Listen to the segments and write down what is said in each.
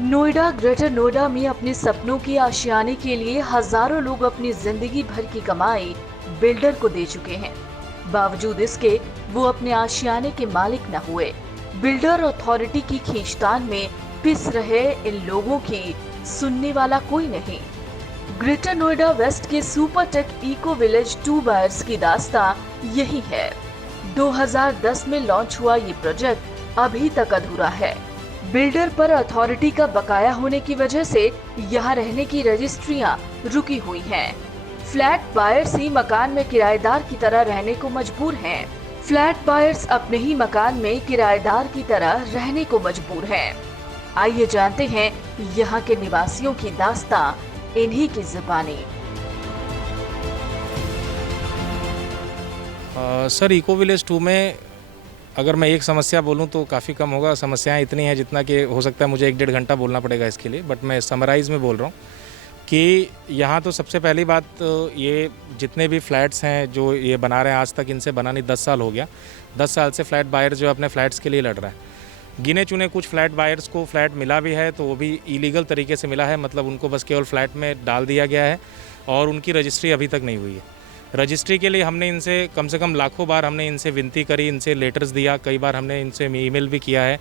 Noida greater Noida में अपने सपनों के आशियाने के लिए हजारों लोग अपनी जिंदगी भर की कमाई बिल्डर को दे चुके हैं। बावजूद इसके वो अपने आशियाने के मालिक न हुए। बिल्डर अथॉरिटी की खींचतान में पिस रहे इन लोगों की सुनने वाला कोई नहीं। ग्रेटर नोएडा वेस्ट के Supertech eco village 2 buyers की दास्तां यही है। 2010 में लॉन्च हुआ ये प्रोजेक्ट अभी तक अधूरा है। बिल्डर पर अथॉरिटी का बकाया होने की वजह से यहाँ रहने की रजिस्ट्रियां रुकी हुई हैं। फ्लैट बायर्स ही मकान में किराएदार की तरह रहने को मजबूर हैं। फ्लैट बायर्स अपने ही मकान में किराएदार की तरह रहने को मजबूर हैं। आइए जानते हैं यहाँ के निवासियों की दास्तां इन्हीं की जुबानी। सर इको विलेज 2 में अगर मैं एक समस्या बोलूं तो काफ़ी कम होगा। समस्याएं इतनी हैं जितना कि हो सकता है मुझे 1-1.5 घंटा बोलना पड़ेगा इसके लिए, बट मैं समराइज़ में बोल रहा हूं कि यहाँ तो सबसे पहली बात ये जितने भी फ्लैट्स हैं जो ये बना रहे हैं, आज तक इनसे बना नहीं 10 साल हो गया। 10 साल से फ्लैट बायर जो अपने फ्लैट्स के लिए लड़ रहा है। गिने चुने कुछ फ्लैट बायर्स को फ्लैट मिला भी है तो वो भी इलीगल तरीके से मिला है, मतलब उनको बस केवल फ्लैट में डाल दिया गया है और उनकी रजिस्ट्री अभी तक नहीं हुई है। रजिस्ट्री के लिए हमने इनसे कम से कम लाखों बार हमने इनसे विनती करी, इनसे लेटर्स दिया, कई बार हमने इनसे ईमेल भी किया है।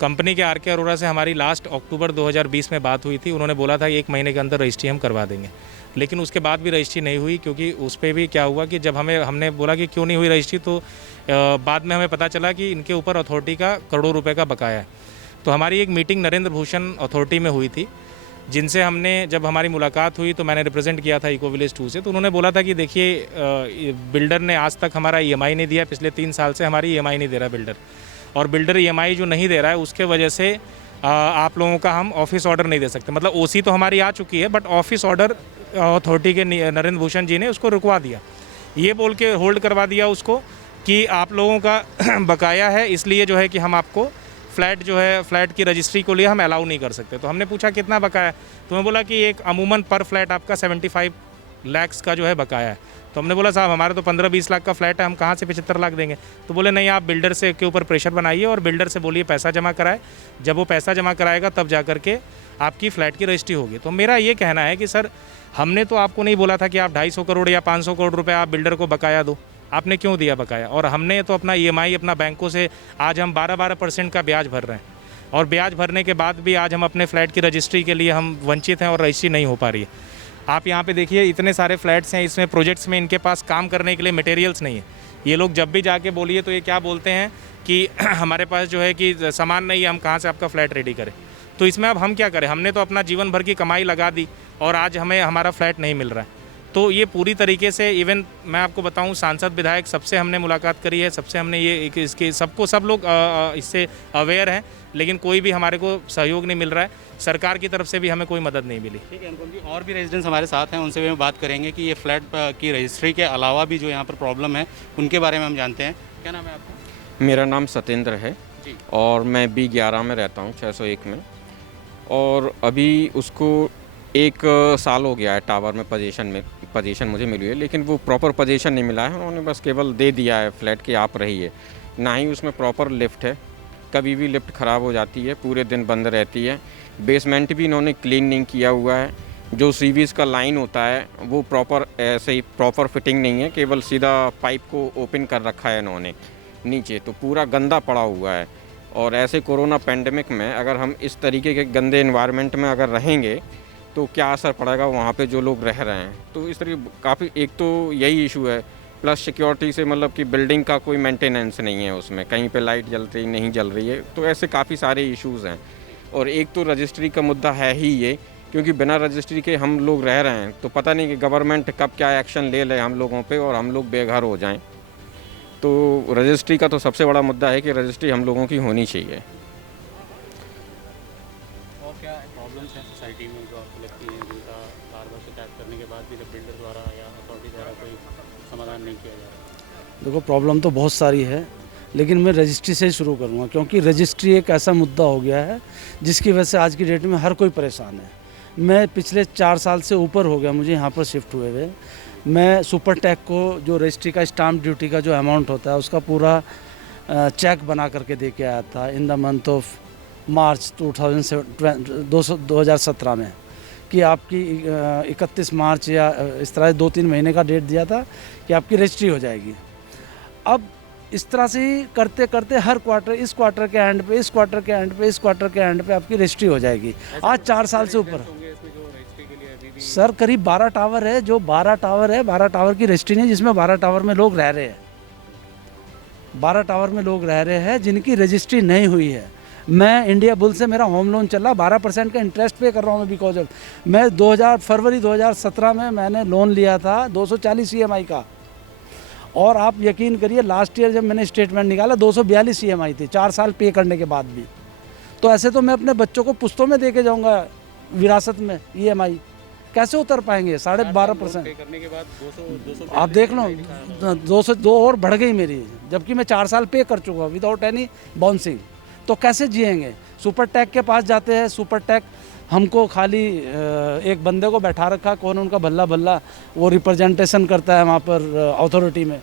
कंपनी के आर.के. अरोड़ा से हमारी लास्ट अक्टूबर 2020 में बात हुई थी। उन्होंने बोला था 1 महीने के अंदर रजिस्ट्री हम करवा देंगे, लेकिन उसके बाद भी रजिस्ट्री नहीं हुई। क्योंकि उस पर भी क्या हुआ कि जब हमने बोला कि क्यों नहीं हुई रजिस्ट्री, तो बाद में हमें पता चला कि इनके ऊपर अथॉरिटी का करोड़ों रुपये का बकाया है। तो हमारी एक मीटिंग नरेंद्र भूषण अथॉरिटी में हुई थी, जिनसे हमने जब हमारी मुलाकात हुई तो मैंने रिप्रेजेंट किया था इको विलेज 2 से। तो उन्होंने बोला था कि देखिए बिल्डर ने आज तक हमारा ईएमआई नहीं दिया, पिछले 3 साल से हमारी ईएमआई नहीं दे रहा बिल्डर, और बिल्डर ईएमआई जो नहीं दे रहा है उसके वजह से आप लोगों का हम ऑफिस ऑर्डर नहीं दे सकते। मतलब ओसी तो हमारी आ चुकी है, बट ऑफिस ऑर्डर अथॉरिटी के नरेंद्र भूषण जी ने उसको रुकवा दिया। ये बोल के होल्ड करवा दिया उसको कि आप लोगों का बकाया है, इसलिए जो है कि हम आपको फ्लैट जो है फ्लैट की रजिस्ट्री को लिए हम अलाउ नहीं कर सकते। तो हमने पूछा कितना बकाया है, तो मैं बोला कि एक अमूमन पर फ्लैट आपका 75 लाख का जो है बकाया है। तो हमने बोला साहब हमारा तो 15-20 लाख का फ्लैट है, हम कहाँ से 75 लाख देंगे। तो बोले नहीं, आप बिल्डर से के ऊपर प्रेशर बनाइए और बिल्डर से बोलिए पैसा जमा कराए। जब वो पैसा जमा कराएगा तब जा करके आपकी फ़्लैट की रजिस्ट्री होगी। तो मेरा ये कहना है कि सर हमने तो आपको नहीं बोला था कि आप 250 करोड़ या 500 करोड़ रुपये आप बिल्डर को बकाया दो। आपने क्यों दिया बकाया? और हमने तो अपना ईएमआई अपना बैंकों से आज हम 12% का ब्याज भर रहे हैं, और ब्याज भरने के बाद भी आज हम अपने फ्लैट की रजिस्ट्री के लिए हम वंचित हैं और रजिस्ट्री नहीं हो पा रही है। आप यहाँ पे देखिए इतने सारे फ्लैट्स हैं, इसमें प्रोजेक्ट्स में इनके पास काम करने के लिए मटेरियल्स नहीं है। ये लोग जब भी जाके बोलिए तो ये क्या बोलते हैं कि हमारे पास जो है कि सामान नहीं है, हम कहाँ से आपका फ्लैट रेडी करें। तो इसमें अब हम क्या करें? हमने तो अपना जीवन भर की कमाई लगा दी और आज हमें हमारा फ्लैट नहीं मिल रहा है। तो ये पूरी तरीके से इवन मैं आपको बताऊं, सांसद विधायक सबसे हमने मुलाकात करी है, सबसे हमने ये इसके सबको सब लोग इससे अवेयर हैं, लेकिन कोई भी हमारे को सहयोग नहीं मिल रहा है। सरकार की तरफ से भी हमें कोई मदद नहीं मिली। ठीक है अनुपम जी, और भी रेजिडेंट्स हमारे साथ हैं, उनसे भी हम बात करेंगे कि ये फ्लैट की रजिस्ट्री के अलावा भी जो यहाँ पर प्रॉब्लम है उनके बारे में हम जानते हैं। क्या नाम है आपका? मेरा नाम सत्येंद्र है जी। और मैं B11 में रहता हूँ, 601 में। और अभी उसको 1 साल हो गया है टावर में पोजीशन मुझे मिली है, लेकिन वो प्रॉपर पोजीशन नहीं मिला है। उन्होंने बस केवल दे दिया है फ्लैट कि आप रहिए, ना ही उसमें प्रॉपर लिफ्ट है। कभी भी लिफ्ट ख़राब हो जाती है, पूरे दिन बंद रहती है। बेसमेंट भी इन्होंने क्लीन नहीं किया हुआ है। जो सीवीज का लाइन होता है वो प्रॉपर ऐसे ही प्रॉपर फिटिंग नहीं है, केवल सीधा पाइप को ओपन कर रखा है इन्होंने नीचे, तो पूरा गंदा पड़ा हुआ है। और ऐसे कोरोना पेंडेमिक में अगर हम इस तरीके के गंदे इन्वायरमेंट में अगर रहेंगे तो क्या असर पड़ेगा वहाँ पे जो लोग रह रहे हैं। तो इस तरह काफ़ी, एक तो यही इशू है, प्लस सिक्योरिटी से मतलब कि बिल्डिंग का कोई मेंटेनेंस नहीं है, उसमें कहीं पे लाइट जल रही नहीं जल रही है। तो ऐसे काफ़ी सारे इश्यूज़ हैं। और एक तो रजिस्ट्री का मुद्दा है ही ये, क्योंकि बिना रजिस्ट्री के हम लोग रह रहे हैं, तो पता नहीं कि गवर्नमेंट कब क्या एक्शन ले ले हम लोगों पे और हम लोग बेघर हो जाएं। तो रजिस्ट्री का तो सबसे बड़ा मुद्दा है कि रजिस्ट्री हम लोगों की होनी चाहिए। और क्या प्रॉब्लम्स हैं सोसाइटी में जो आपको लगती हैं, जिनका बार बार शिकायत करने के बाद भी जब बिल्डर द्वारा या अथॉरिटी द्वारा कोई समाधान नहीं किया जा रहा? देखो प्रॉब्लम तो बहुत सारी है, लेकिन मैं रजिस्ट्री से ही शुरू करूँगा, क्योंकि रजिस्ट्री एक ऐसा मुद्दा हो गया है जिसकी वजह से आज की डेट में हर कोई परेशान है। मैं पिछले 4 साल से ऊपर हो गया मुझे यहाँ पर शिफ्ट हुए हुए। मैं सुपर टैक को जो रजिस्ट्री का स्टाम्प ड्यूटी का जो अमाउंट होता है उसका पूरा चेक बना करके दे के आया था in the month of March 2017 में कि आपकी 31 मार्च या इस तरह 2-3 महीने का डेट दिया था कि आपकी रजिस्ट्री हो जाएगी। अब इस तरह से ही करते करते हर क्वार्टर, इस क्वार्टर के एंड पे, इस क्वार्टर के एंड पे, इस क्वार्टर के एंड पे आपकी रजिस्ट्री हो जाएगी। आज 4 साल से ऊपर सर करीब 12 टावर है, जो 12 टावर है, 12 टावर की रजिस्ट्री नहीं, जिसमें 12 टावर में लोग रह रहे हैं। 12 टावर में लोग रह रहे हैं जिनकी रजिस्ट्री नहीं हुई है। मैं इंडिया बुल से मेरा होम लोन चल रहा, 12% का इंटरेस्ट पे कर रहा हूँ मैं, बिकॉज ऑफ मैं फरवरी 2017 में मैंने लोन लिया था 240 EMI का, और आप यकीन करिए लास्ट ईयर जब मैंने स्टेटमेंट निकाला 242 EMI थी 4 साल पे करने के बाद भी। तो ऐसे तो मैं अपने बच्चों को पुश्तों में दे के जाऊँगा विरासत में EMI, कैसे उतर पाएंगे? 12.5% करने के बाद 200 आप देख लो, 202 और बढ़ गई मेरी, जबकि मैं 4 साल पे कर चुका विदाउट एनी बाउंसिंग। तो कैसे जिएंगे? सुपर टैक के पास जाते हैं, सुपर टैक हमको खाली एक बंदे को बैठा रखा, कौन उनका भल्ला भल्ला, वो रिप्रेजेंटेशन करता है वहाँ पर अथॉरिटी में।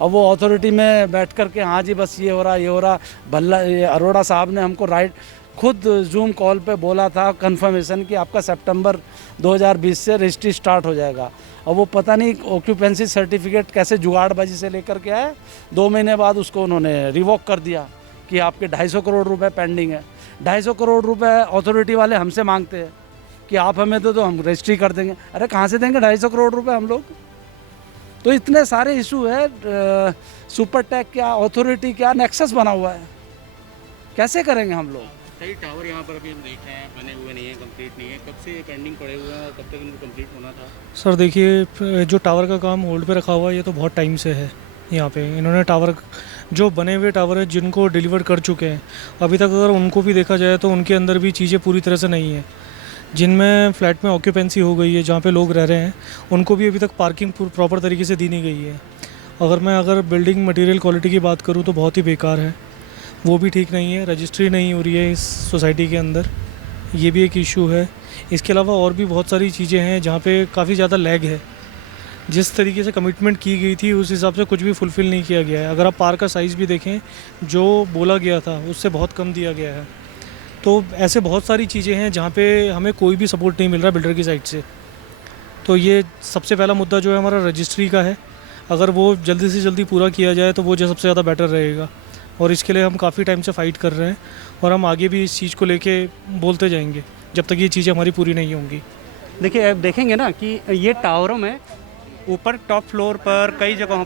अब वो अथॉरिटी में बैठ कर के हाँ जी बस ये हो रहा, ये हो रहा। भल्ला अरोड़ा साहब ने हमको राइट खुद जूम कॉल पे बोला था कंफर्मेशन कि आपका सितंबर 2020 से रजिस्ट्री स्टार्ट हो जाएगा। और वो पता नहीं ऑक्यूपेंसी सर्टिफिकेट कैसे जुगाड़बाजी से लेकर के आए, 2 महीने बाद उसको उन्होंने रिवोक कर दिया कि आपके 250 करोड़ रुपए पेंडिंग है। 250 करोड़ रुपए अथॉरिटी वाले हमसे मांगते हैं कि आप हमें दो तो हम रजिस्ट्री कर देंगे। अरे कहाँ से देंगे 250 करोड़ रुपए हम लोग? तो इतने सारे इशू है, सुपर टैक क्या, अथॉरिटी क्या, नेक्सस बना हुआ है, कैसे करेंगे हम लोग? कई टावर यहाँ पर अभी हम देख रहे हैं बने हुए नहीं है, कंप्लीट नहीं है। कब से पेंडिंग पड़े हुए हैं और कब तक इनको कंप्लीट होना था? सर देखिए, जो टावर का काम होल्ड पे रखा हुआ है ये तो बहुत टाइम से है। यहाँ पे इन्होंने टावर, जो बने हुए टावर है जिनको डिलीवर कर चुके हैं, अभी तक अगर उनको भी देखा जाए तो उनके अंदर भी चीज़ें पूरी तरह से नहीं है। जिनमें फ्लैट में ऑक्यूपेंसी हो गई है, जहाँ पे लोग रह रहे हैं, उनको भी अभी तक पार्किंग प्रॉपर तरीके से दी नहीं गई है। अगर बिल्डिंग मटेरियल क्वालिटी की बात करूँ तो बहुत ही बेकार है, वो भी ठीक नहीं है। रजिस्ट्री नहीं हो रही है इस सोसाइटी के अंदर, ये भी एक इशू है। इसके अलावा और भी बहुत सारी चीज़ें हैं जहाँ पे काफ़ी ज़्यादा लैग है। जिस तरीके से कमिटमेंट की गई थी उस हिसाब से कुछ भी फुलफ़िल नहीं किया गया है। अगर आप पार्क का साइज़ भी देखें, जो बोला गया था उससे बहुत कम दिया गया है। तो ऐसे बहुत सारी चीज़ें हैं जहाँ पे हमें कोई भी सपोर्ट नहीं मिल रहा बिल्डर की साइड से। तो ये सबसे पहला मुद्दा जो है हमारा रजिस्ट्री का है। अगर वो जल्दी से जल्दी पूरा किया जाए तो वो जो सबसे ज़्यादा बेटर रहेगा, और इसके लिए हम काफ़ी टाइम से फ़ाइट कर रहे हैं और हम आगे भी इस चीज़ को लेके बोलते जाएंगे जब तक ये चीज़ें हमारी पूरी नहीं होंगी। देखिए आप देखेंगे ना कि ये टावरों में ऊपर टॉप फ्लोर पर कई जगहों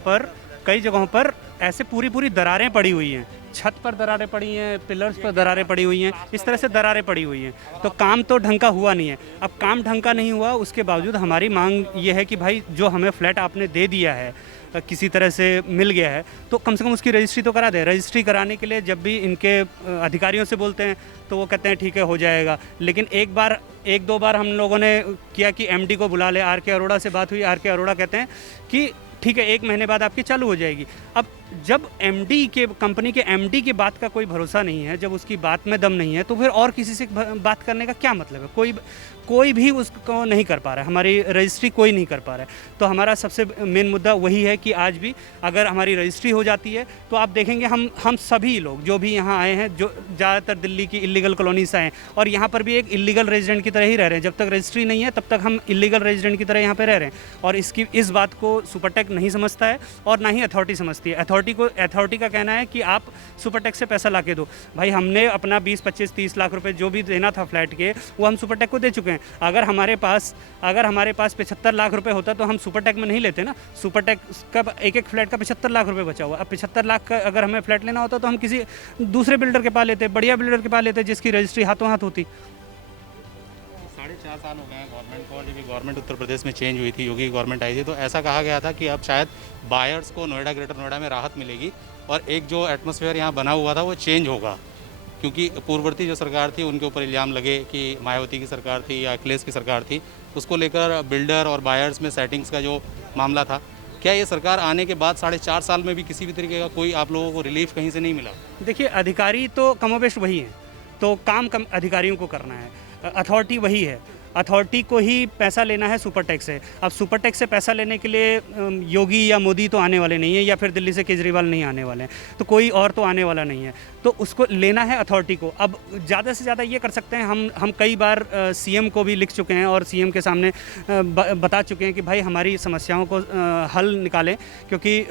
पर ऐसे पूरी दरारें पड़ी हुई हैं। छत पर दरारें पड़ी हैं, पिलर्स पर दरारें पड़ी हुई हैं, इस तरह से दरारें पड़ी हुई हैं। तो काम तो ढंग का हुआ नहीं है। अब काम ढंग का नहीं हुआ, उसके बावजूद हमारी मांग ये है कि भाई जो हमें फ्लैट आपने दे दिया है, किसी तरह से मिल गया है, तो कम से कम उसकी रजिस्ट्री तो करा दें। रजिस्ट्री कराने के लिए जब भी इनके अधिकारियों से बोलते हैं तो वो कहते हैं ठीक है हो जाएगा। लेकिन एक दो बार हम लोगों ने किया कि MD को बुला ले, RK अरोड़ा से बात हुई, RK अरोड़ा कहते हैं कि ठीक है 1 महीने बाद आपकी चालू हो जाएगी। अब जब कंपनी के MD की बात का कोई भरोसा नहीं है, जब उसकी बात में दम नहीं है, तो फिर और किसी से बात करने का क्या मतलब है? कोई भी उसको नहीं कर पा रहा है, हमारी रजिस्ट्री कोई नहीं कर पा रहा है। तो हमारा सबसे मेन मुद्दा वही है कि आज भी अगर हमारी रजिस्ट्री हो जाती है तो आप देखेंगे हम सभी लोग जो भी यहाँ आए हैं, जो ज़्यादातर दिल्ली की इलीगल कॉलोनी से आए हैं, और यहाँ पर भी एक इलीगल रेजिडेंट की तरह ही रह रहे हैं। जब तक रजिस्ट्री नहीं है तब तक हम इलीगल रेजिडेंट की तरह यहाँ पर रह रहे हैं। और इस बात को सुपरटेक नहीं समझता है और ना ही अथॉरिटी समझती है। अथॉरिटी का कहना है कि आप सुपरटेक से पैसा ला के दो। भाई हमने अपना 20, 25, 30 लाख रुपए जो भी देना था फ्लैट के, वो हम सुपरटेक को दे चुके हैं। अगर हमारे पास 75 लाख रुपए होता तो हम सुपरटेक में नहीं लेते ना। सुपरटेक का एक फ्लैट का 75 लाख रुपए बचा हुआ। अब 75 लाख का अगर हमें फ्लैट लेना होता तो हम किसी दूसरे बिल्डर के पास लेते, बढ़िया बिल्डर के पास लेते, जिसकी रजिस्ट्री हाथों हाथ होती। 4.5 साल हो गए हैं गवर्नमेंट को, और जब गवर्नमेंट उत्तर प्रदेश में चेंज हुई थी, योगी गवर्नमेंट आई थी, तो ऐसा कहा गया था कि अब शायद बायर्स को ग्रेटर नोएडा में राहत मिलेगी और एक जो एटमॉस्फेयर यहाँ बना हुआ था वो चेंज होगा। क्योंकि पूर्ववर्ती जो सरकार थी उनके ऊपर इल्ज़ाम लगे कि मायावती की सरकार थी या अखिलेश की सरकार थी, उसको लेकर बिल्डर और बायर्स में सेटिंग्स का जो मामला था। क्या ये सरकार आने के बाद 4.5 साल में भी किसी भी तरीके का कोई आप लोगों को रिलीफ कहीं से नहीं मिला? देखिए, अधिकारी तो कमोबेश वही हैं, तो काम अधिकारियों को करना है, अथॉरिटी वही है। अथॉरिटी को ही पैसा लेना है सुपर टैक्स से। अब सुपर टैक्स से पैसा लेने के लिए योगी या मोदी तो आने वाले नहीं है, या फिर दिल्ली से केजरीवाल नहीं आने वाले हैं, तो कोई और तो आने वाला नहीं है, तो उसको लेना है अथॉरिटी को। अब ज़्यादा से ज़्यादा ये कर सकते हैं, हम कई बार सीएम को भी लिख चुके हैं और सीएम के सामने बता चुके हैं कि भाई हमारी समस्याओं को हल निकालें, क्योंकि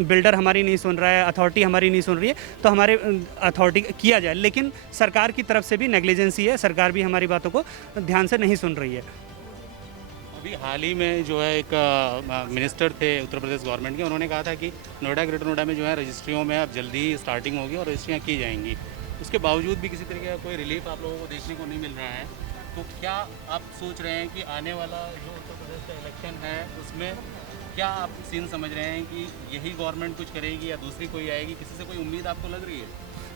बिल्डर हमारी नहीं सुन रहा है, अथॉरिटी हमारी नहीं सुन रही है, तो हमारे अथॉरिटी किया जाए। लेकिन सरकार की तरफ से भी नेग्लिजेंसी है, सरकार भी हमारी बातों को ध्यान से नहीं सुन रही है। अभी हाल ही में जो है एक मिनिस्टर थे उत्तर प्रदेश गवर्नमेंट के, उन्होंने कहा था कि नोएडा ग्रेटर नोएडा में जो है रजिस्ट्रियों में अब जल्दी स्टार्टिंग होगी और रजिस्ट्रियाँ की जाएंगी। उसके बावजूद भी किसी तरीके का कोई रिलीफ आप लोगों को देखने को नहीं मिल रहा है, तो क्या आप सोच रहे हैं कि आने वाला जो उत्तर प्रदेश का इलेक्शन है उसमें क्या आप सीन समझ रहे हैं कि यही गवर्नमेंट कुछ करेगी या दूसरी कोई आएगी? किसी से कोई उम्मीद आपको लग रही है?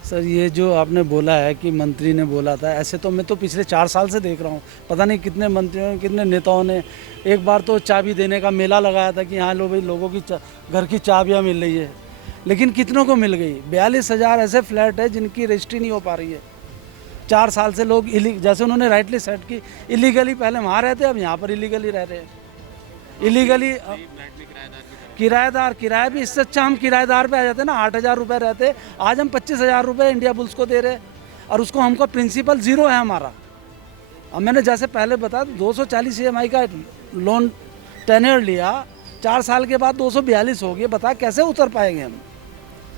सर, ये जो आपने बोला है कि मंत्री ने बोला था, ऐसे तो मैं तो पिछले 4 साल से देख रहा हूँ, पता नहीं कितने मंत्रियों ने, कितने नेताओं ने एक बार तो चाबी देने का मेला लगाया था कि यहाँ लोगों की घर की चाबियाँ मिल रही है, लेकिन कितनों को मिल गई? 42,000 ऐसे फ्लैट है जिनकी रजिस्ट्री नहीं हो पा रही है। 4 साल से लोग जैसे उन्होंने राइटली सेट की, इलीगली पहले वहाँ रहते, अब यहाँ पर इलीगली रह रहे हैं। इलीगली किराया भी, इससे अच्छा हम किराएदार पे आ जाते ना। 8,000 रुपये रहते, आज हम 25,000 रुपये इंडिया बुल्स को दे रहे, और उसको हमको प्रिंसिपल 0 है हमारा। अब मैंने जैसे पहले बताया 240 EMI का लोन टेन्योर लिया, 4 साल के बाद 242 हो गए। बता कैसे उतर पाएंगे हम?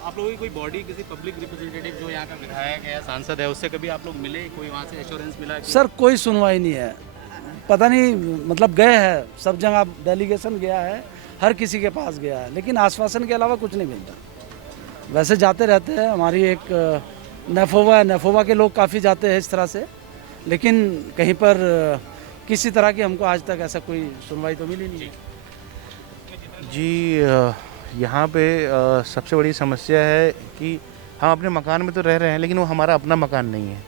आप लोगों की कोई बॉडी, किसी पब्लिक रिप्रेजेंटेटिव जो यहाँ का विधायक है, सांसद है, उससे कभी आप लोग मिले? कोई वहाँ से एश्योरेंस मिला कि... सर, कोई सुनवाई नहीं है, पता नहीं, मतलब गए हैं सब जगह, डेलीगेशन गया है, हर किसी के पास गया है, लेकिन आश्वासन के अलावा कुछ नहीं मिलता। वैसे जाते रहते हैं, हमारी एक नेफोवा के लोग काफ़ी जाते हैं इस तरह से, लेकिन कहीं पर किसी तरह की हमको आज तक ऐसा कोई सुनवाई तो मिली नहीं। जी, यहाँ पे सबसे बड़ी समस्या है कि हम अपने मकान में तो रह रहे हैं, लेकिन वो हमारा अपना मकान नहीं है,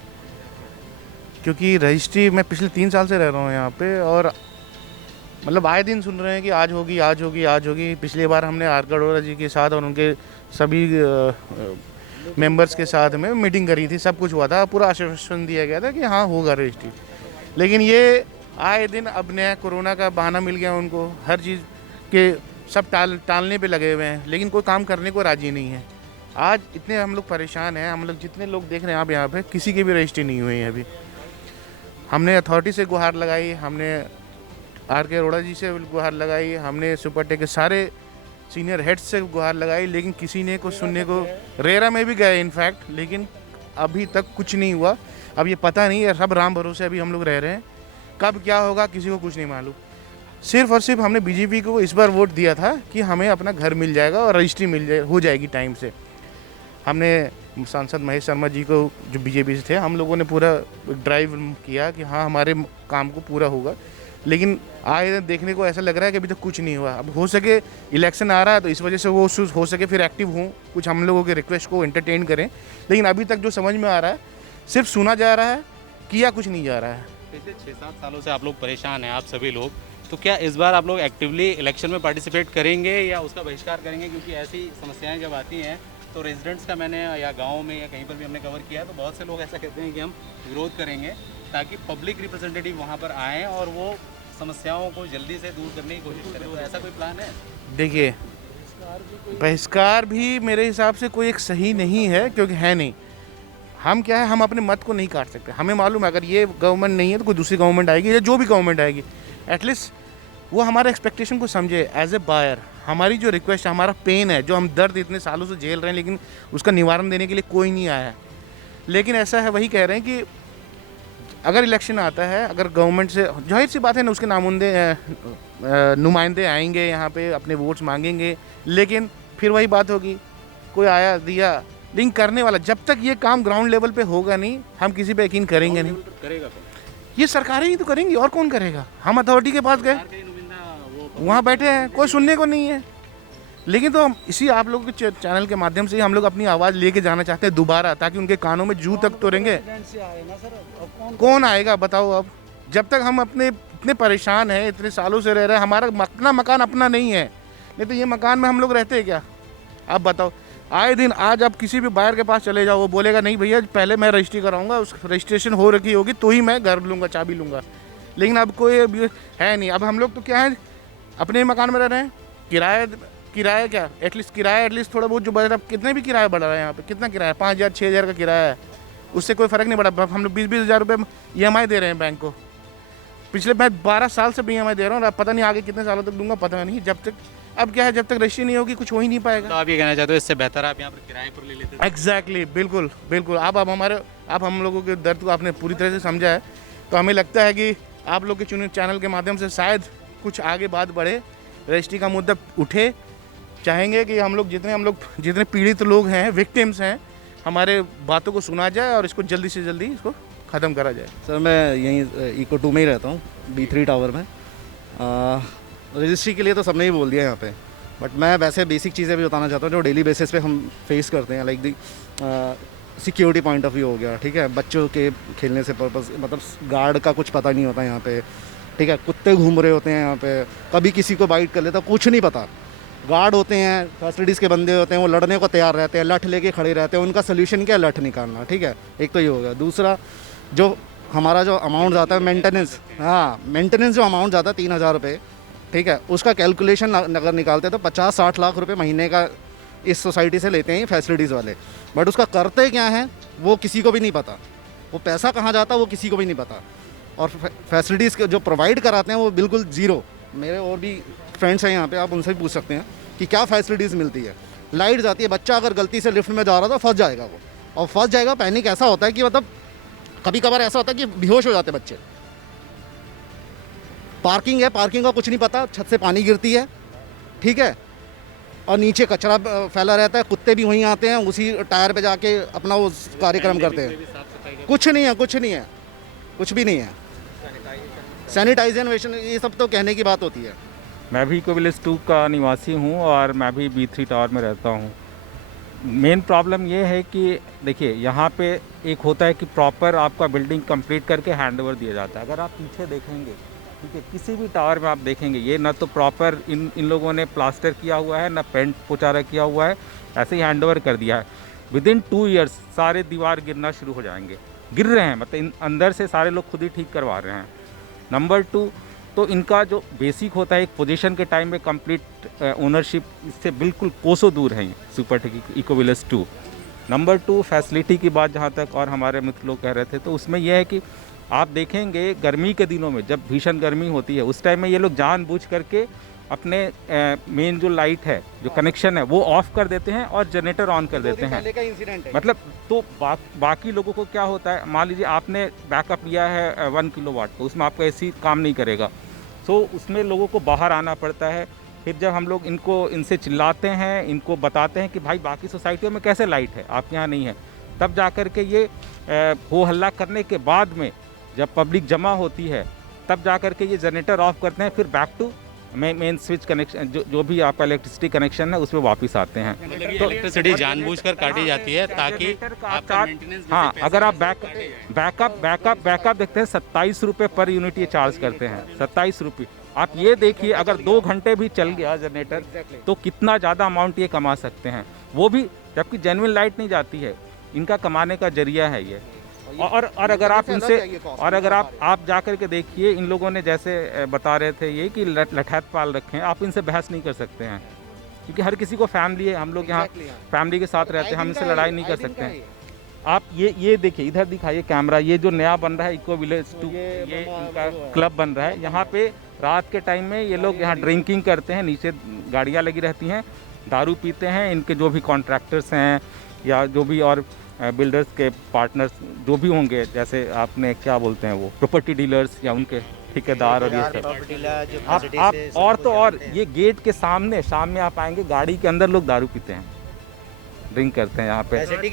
क्योंकि रजिस्ट्री मैं पिछले 3 साल से रह रहा हूँ यहाँ पे, और मतलब आए दिन सुन रहे हैं कि आज होगी, आज होगी, आज होगी। पिछली बार हमने आर के अरोड़ा जी के साथ और उनके सभी मेंबर्स के साथ में मीटिंग करी थी, सब कुछ हुआ था, पूरा आश्वासन दिया गया था कि हाँ होगा रजिस्ट्री। लेकिन ये आए दिन अब नया कोरोना का बहाना मिल गया उनको, हर चीज़ के सब टालने पे लगे हुए हैं, लेकिन कोई काम करने को राजी नहीं है। आज इतने हम लोग परेशान हैं, हम लोग जितने लोग देख रहे हैं आप यहाँ पे, किसी की भी रजिस्ट्री नहीं हुई है अभी। हमने अथॉरिटी से गुहार लगाई, हमने आर के अरोड़ा जी से गुहार लगाई, हमने सुपर टेक के सारे सीनियर हेड्स से गुहार लगाई, लेकिन किसी ने कुछ सुनने को, रेरा में भी गए इनफैक्ट, लेकिन अभी तक कुछ नहीं हुआ। अब ये पता नहीं है, सब राम भरोसे अभी हम लोग रह रहे हैं, कब क्या होगा किसी को कुछ नहीं मालूम। सिर्फ और सिर्फ हमने बीजेपी को इस बार वोट दिया था कि हमें अपना घर मिल जाएगा और रजिस्ट्री हो जाएगी टाइम से। हमने सांसद महेश शर्मा जी को, जो बीजेपी से थे, हम लोगों ने पूरा ड्राइव किया कि हाँ हमारे काम को पूरा होगा, लेकिन आए देखने को ऐसा लग रहा है कि अभी तक कुछ नहीं हुआ। अब हो सके इलेक्शन आ रहा है तो इस वजह से वो हो सके फिर एक्टिव हों, कुछ हम लोगों के रिक्वेस्ट को एंटरटेन करें, लेकिन अभी तक जो समझ में आ रहा है सिर्फ सुना जा रहा है, किया कुछ नहीं जा रहा है। पिछले 6-7 सालों से आप लोग परेशान हैं, आप सभी लोग, तो क्या इस बार आप लोग एक्टिवली इलेक्शन में पार्टिसिपेट करेंगे या उसका बहिष्कार करेंगे? क्योंकि ऐसी समस्याएं जब आती हैं तो रेजिडेंट्स का, मैंने या गाँव में या कहीं पर भी हमने कवर किया, तो बहुत से लोग ऐसा कहते हैं कि हम विरोध करेंगे ताकि पब्लिक रिप्रेजेंटेटिव वहाँ पर आएँ और वो समस्याओं को जल्दी से दूर करने की कोशिश करें। तो ऐसा कोई प्लान है? देखिए, बहिष्कार भी मेरे हिसाब से कोई एक सही नहीं है, क्योंकि है नहीं। हम क्या है, हम अपने मत को नहीं काट सकते। हमें मालूम है अगर ये गवर्नमेंट नहीं है तो कोई दूसरी गवर्नमेंट आएगी, या जो भी गवर्नमेंट आएगी, एटलीस्ट वो हमारे एक्सपेक्टेशन को समझे एज ए बायर। हमारी जो रिक्वेस्ट है, हमारा पेन है, जो हम दर्द इतने सालों से झेल रहे हैं, लेकिन उसका निवारण देने के लिए कोई नहीं आया है। लेकिन ऐसा है, वही कह रहे हैं कि अगर इलेक्शन आता है, अगर गवर्नमेंट से, जाहिर सी बात है ना, उसके नुमाइंदे आएंगे यहाँ पे, अपने वोट्स मांगेंगे, लेकिन फिर वही बात होगी, कोई आया दिया, लेकिन करने वाला, जब तक ये काम ग्राउंड लेवल पे होगा नहीं, हम किसी पे यकीन करेंगे नहीं। करेगा ये सरकारें ही तो करेंगी, और कौन करेगा? हम अथॉरिटी के पास गए, वहाँ बैठे हैं, कोई सुनने को नहीं है। लेकिन तो हम इसी आप लोगों के चैनल के माध्यम से हम लोग अपनी आवाज़ लेके जाना चाहते हैं दोबारा, ताकि उनके कानों में जू तक तो रहेंगे। कौन आएगा बताओ? अब जब तक हम अपने इतने परेशान हैं, इतने सालों से रह रहे हैं, हमारा अपना मकान अपना नहीं है, नहीं तो ये मकान में हम लोग रहते हैं क्या? आप बताओ। आए दिन आज आप किसी भी बायर के पास चले जाओ, वो बोलेगा नहीं भैया पहले मैं रजिस्ट्री कराऊंगा, उस रजिस्ट्रेशन हो रखी होगी तो ही मैं घर लूँगा, चाबी लूँगा। लेकिन अब कोई अभी है नहीं। अब हम लोग तो क्या है, अपने मकान में रह रहे हैं, किराया क्या एटलीस्ट किराया एटलीस्ट थोड़ा बहुत जो बढ़ रहा है, कितने भी किराया बढ़ रहा है यहाँ पे, कितना किराया 5,000 6,000 का किराया है, उससे कोई फ़र्क नहीं पड़ा। हम लोग 20-20 हज़ार रुपये EMI दे रहे हैं बैंक को। पिछले मैं 12 साल से EMI दे रहा हूँ, अब पता नहीं आगे कितने सालों तक दूंगा, पता नहीं। जब तक अब क्या है, जब तक रजिस्ट्री नहीं होगी कुछ हो ही नहीं पाएगा। तो आप ये कहना चाहते हो इससे बेहतर आप यहाँ पर किराए पर ले लेते? एग्जैक्टली, बिल्कुल बिल्कुल। आप हम लोगों के दर्द को आपने पूरी तरह से समझा है, तो हमें लगता है कि आप लोग के चुने चैनल के माध्यम से शायद कुछ आगे बात बढ़े, रजिस्ट्री का मुद्दा उठे। चाहेंगे कि हम लोग जितने पीड़ित लोग हैं, विक्टिम्स हैं, हमारे बातों को सुना जाए और इसको जल्दी से जल्दी इसको ख़त्म करा जाए। सर मैं यहीं इको 2 में ही रहता हूँ, B3 टावर में। रजिस्ट्री के लिए तो सबने ही बोल दिया यहाँ पे, बट मैं वैसे बेसिक चीज़ें भी बताना चाहता हूँ जो डेली बेसिस पे हम फेस करते हैं। Like the security point of view हो गया, ठीक है, बच्चों के खेलने से पर्पस, मतलब गार्ड का कुछ पता नहीं होता यहाँ पे, ठीक है, कुत्ते घूम रहे होते हैं यहाँ पे, कभी किसी को बाइट कर लेता, कुछ नहीं पता। गार्ड होते हैं, फैसिलिटीज़ के बंदे होते हैं, वो लड़ने को तैयार रहते हैं, लठ लेके खड़े रहते हैं, उनका सोल्यूशन क्या है, लठ निकालना, ठीक है। एक तो ये हो गया। दूसरा, जो हमारा जो अमाउंट जाता है मेंटेनेंस, हाँ मेंटेनेंस जो अमाउंट जाता है 3,000 रुपये, ठीक है, उसका कैलकुलेशन अगर निकालते हैं तो 50-60 लाख रुपए महीने का इस सोसाइटी से लेते हैं फैसिलिटीज़ वाले। बट उसका करते क्या है वो किसी को भी नहीं पता, वो पैसा कहाँ जाता है वो किसी को भी नहीं पता। और फैसिलिटीज़ जो प्रोवाइड कराते हैं वो बिल्कुल ज़ीरो। मेरे और भी फ्रेंड्स हैं यहाँ पे, आप उनसे भी पूछ सकते हैं कि क्या फैसिलिटीज़ मिलती है। लाइट जाती है, बच्चा अगर गलती से लिफ्ट में जा रहा था फंस जाएगा वो, और फंस जाएगा। पैनिक ऐसा होता है कि मतलब कभी कभार ऐसा होता है कि बेहोश हो जाते बच्चे। पार्किंग है, पार्किंग का कुछ नहीं पता, छत से पानी गिरती है, ठीक है, और नीचे कचरा फैला रहता है, कुत्ते भी वहीं आते हैं, उसी टायर पे जाके अपना वो कार्यक्रम करते हैं। कुछ नहीं है, कुछ नहीं है, कुछ भी नहीं है। सैनिटाइजेशन ये सब तो कहने की बात होती है। मैं भी इको विलेज 2 का निवासी हूँ और मैं भी B3 टावर में रहता हूँ। मेन प्रॉब्लम ये है कि देखिए यहाँ पे एक होता है कि प्रॉपर आपका बिल्डिंग कंप्लीट करके हैंडओवर दिया जाता है। अगर आप पीछे देखेंगे, ठीक है, किसी भी टावर में आप देखेंगे ये ना तो प्रॉपर इन लोगों ने प्लास्टर किया हुआ है, ना पेंट पुचारा किया हुआ है, ऐसे ही हैंडओवर कर दिया है। विदिन 2 ईयर्स सारे दीवार गिरना शुरू हो जाएंगे, गिर रहे हैं, मतलब अंदर से सारे लोग खुद ही ठीक करवा रहे हैं। नंबर 2, तो इनका जो बेसिक होता है एक पोजीशन के टाइम में कंप्लीट ओनरशिप इससे बिल्कुल कोसों दूर है Supertech eco village 2। Number 2, facility की बात जहाँ तक और हमारे मित्र लोग कह रहे थे, तो उसमें यह है कि आप देखेंगे गर्मी के दिनों में जब भीषण गर्मी होती है उस टाइम में ये लोग जानबूझ करके अपने मेन जो लाइट है, जो कनेक्शन है, वो ऑफ कर देते हैं और जनरेटर ऑन कर देते हैं। मतलब तो बाकी लोगों को क्या होता है, मान लीजिए आपने बैकअप लिया है 1 किलोवाट, तो उसमें आपका AC काम नहीं करेगा, तो उसमें लोगों को बाहर आना पड़ता है। फिर जब हम लोग इनसे चिल्लाते हैं, इनको बताते हैं कि भाई बाकी सोसाइटियों में कैसे लाइट है, आपके यहाँ नहीं है, तब जा कर के ये हो हल्ला करने के बाद में जब पब्लिक जमा होती है तब जा कर के ये जनरेटर ऑफ करते हैं, फिर back to main switch connection जो भी आपका इलेक्ट्रिसिटी कनेक्शन है उसमें वापस आते हैं। तो इलेक्ट्रिसिटी जानबूझकर काटी जाती है ताकि आपका मेंटेनेंस, हाँ, अगर आप बैकअप देखते हैं 27 रुपये पर यूनिट ये चार्ज करते हैं, 27 रुपये। आप ये देखिए अगर 2 घंटे भी चल गया जनरेटर तो कितना ज़्यादा अमाउंट ये कमा सकते हैं, वो भी जबकि जेन्युइन लाइट नहीं जाती है, इनका कमाने का जरिया है ये। और अगर आप इनसे और अगर आप जा कर के देखिए, इन लोगों ने जैसे बता रहे थे ये कि लठैत पाल रखे हैं, आप इनसे बहस नहीं कर सकते हैं क्योंकि हर किसी को फैमिली है, हम लोग यहाँ फैमिली के साथ रहते हैं, हम इनसे लड़ाई नहीं कर सकते हैं। आप ये देखिए, इधर दिखाइए कैमरा, ये जो नया बन रहा है इको विलेज 2, ये इनका क्लब बन रहा है। यहाँ पे रात के टाइम में ये लोग यहाँ ड्रिंकिंग करते हैं, नीचे गाड़ियाँ लगी रहती हैं, दारू पीते हैं। इनके जो भी कॉन्ट्रैक्टर्स हैं या जो भी और बिल्डर्स के पार्टनर्स जो भी होंगे, जैसे आपने क्या बोलते हैं वो प्रॉपर्टी डीलर्स या उनके ठेकेदार और ये सब, आप और तो और ये गेट के सामने शाम में आप आएंगे, गाड़ी के अंदर लोग दारू पीते हैं, ड्रिंक करते हैं यहाँ पे। फैसिलिटी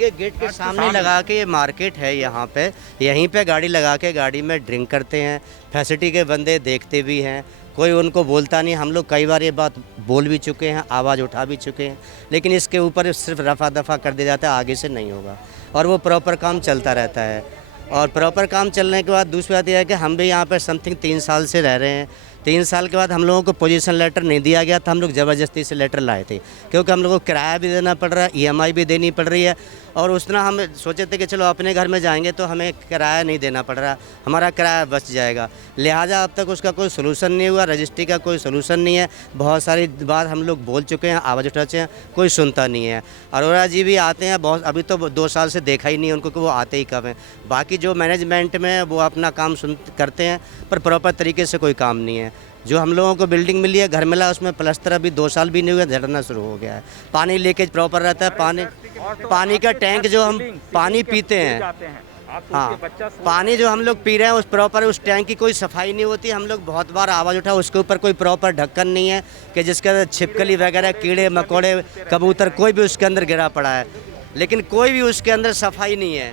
के गेट के सामने लगा के ये मार्केट है यहाँ पे, यहीं पे गाड़ी लगा के गाड़ी में ड्रिंक करते हैं। फैसिलिटी के बंदे देखते भी हैं, कोई उनको बोलता नहीं। हम लोग कई बार ये बात बोल भी चुके हैं, आवाज़ उठा भी चुके हैं, लेकिन इसके ऊपर सिर्फ रफा दफा कर दिया जाता है, आगे से नहीं होगा। और वो प्रॉपर काम चलता रहता है। और प्रॉपर काम चलने के बाद दूसरी बात यह है कि हम भी यहाँ पर समथिंग 3 साल से रह रहे हैं, 3 साल के बाद हम लोगों को पोजीशन लेटर नहीं दिया गया था, हम लोग ज़बरदस्ती से लेटर लाए थे, क्योंकि हम लोगों को किराया भी देना पड़ रहा है, EMI भी देनी पड़ रही है, और उस तरह हम सोचे थे कि चलो अपने घर में जाएंगे तो हमें किराया नहीं देना पड़ रहा, हमारा किराया बच जाएगा। लिहाजा अब तक उसका कोई सलूशन नहीं हुआ, रजिस्ट्री का कोई सलूशन नहीं है। बहुत सारी बात हम लोग बोल चुके हैं, आवाज़ उठा चुके हैं, कोई सुनता नहीं है। अरोड़ा जी भी आते हैं बहुत, अभी तो 2 साल से देखा ही नहीं उनको कि वो आते ही कब हैं। बाकी जो मैनेजमेंट में वो अपना काम करते हैं, पर प्रॉपर तरीके से कोई काम नहीं है। जो हम लोगों को बिल्डिंग मिली है, घर मिला, उसमें प्लस्तर अभी 2 साल भी नहीं हुआ, झड़ना शुरू हो गया है। पानी लीकेज प्रॉपर रहता है, पानी का टैंक जो हम पानी पीते हैं, हाँ, पानी जो हम लोग पी रहे हैं उस प्रॉपर उस टैंक की कोई सफाई नहीं होती। हम लोग बहुत बार आवाज़ उठा, उसके ऊपर कोई प्रॉपर ढक्कन नहीं है कि जिसके अंदर छिपकली वगैरह, कीड़े मकोड़े, कबूतर कोई भी उसके अंदर गिरा पड़ा है, लेकिन कोई भी उसके अंदर सफाई नहीं है,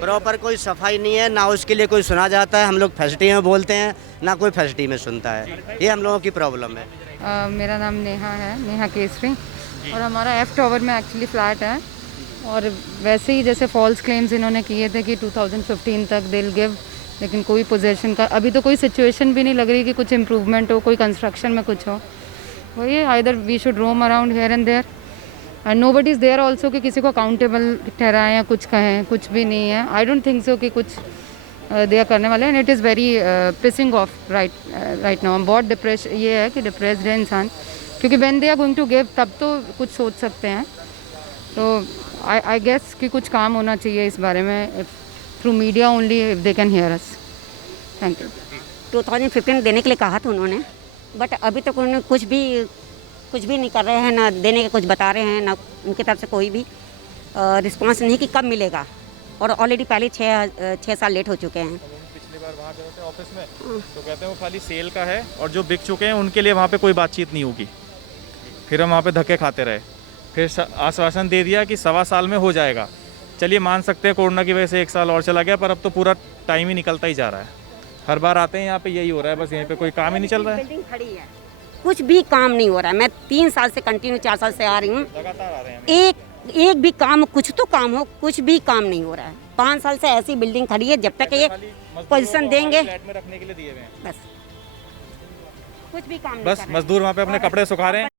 प्रॉपर कोई सफाई नहीं है, ना उसके लिए कोई सुना जाता है। हम लोग फैसिलिटी में बोलते हैं, ना कोई फैसिलिटी में सुनता है। ये हम लोगों की प्रॉब्लम है। मेरा नाम नेहा है, नेहा केसरी, और हमारा F टावर में एक्चुअली फ्लैट है। और वैसे ही जैसे फॉल्स क्लेम्स इन्होंने किए थे कि 2015 तक दिल गिव, लेकिन कोई पोजेशन का अभी तो कोई सिचुएशन भी नहीं लग रही कि कुछ इम्प्रूवमेंट हो, कोई कंस्ट्रक्शन में कुछ हो। वही है, either we should roam around here and there and nobody is there also कि किसी को अकाउंटेबल ठहराएं या कुछ कहें, कुछ भी नहीं है। आई डोंट थिंक सो कि कुछ दिया करने वाले हैं। And it is very pissing off right now. बहुत ये है कि डिप्रेस्ड है इंसान, क्योंकि when they are going to give तब तो कुछ सोच सकते हैं। तो आई गेस कि कुछ काम होना चाहिए इस बारे में, through media only, if they can hear us. Thank you. 2015 देने के लिए कहा था उन्होंने, बट अभी तक उन्होंने कुछ भी नहीं कर रहे हैं, ना देने के कुछ बता रहे हैं, ना उनकी तरफ से कोई भी रिस्पांस नहीं कि कब मिलेगा। और ऑलरेडी पहले 6 साल लेट हो चुके हैं। पिछली बार वहाँ गए थे ऑफिस में, तो कहते हैं वो खाली सेल का है, और जो बिक चुके हैं उनके लिए वहाँ पे कोई बातचीत नहीं होगी। फिर हम वहाँ पे धक्के खाते रहे, फिर आश्वासन दे दिया कि 1.25 साल में हो जाएगा। चलिए मान सकते हैं कोरोना की वजह से 1 साल और चला गया, पर अब तो पूरा टाइम ही निकलता ही जा रहा है। हर बार आते हैं यहाँ पे यही हो रहा है, बस यहीं पे कोई काम ही नहीं चल रहा है। बिल्डिंग खड़ी है, कुछ भी काम नहीं हो रहा है। मैं 3 साल से कंटिन्यू 4 साल से आ रही हूँ, लगातार आ रहे हैं। एक भी काम, कुछ तो काम हो, कुछ भी काम नहीं हो रहा है। 5 साल से ऐसी बिल्डिंग खड़ी है, जब तक ये पोजीशन देंगे फ्लैट में रखने के लिए दिए हुए हैं। बस कुछ भी काम नहीं बस कर रहे हैं। मजदूर वहाँ पे अपने कपड़े सुखा रहे हैं,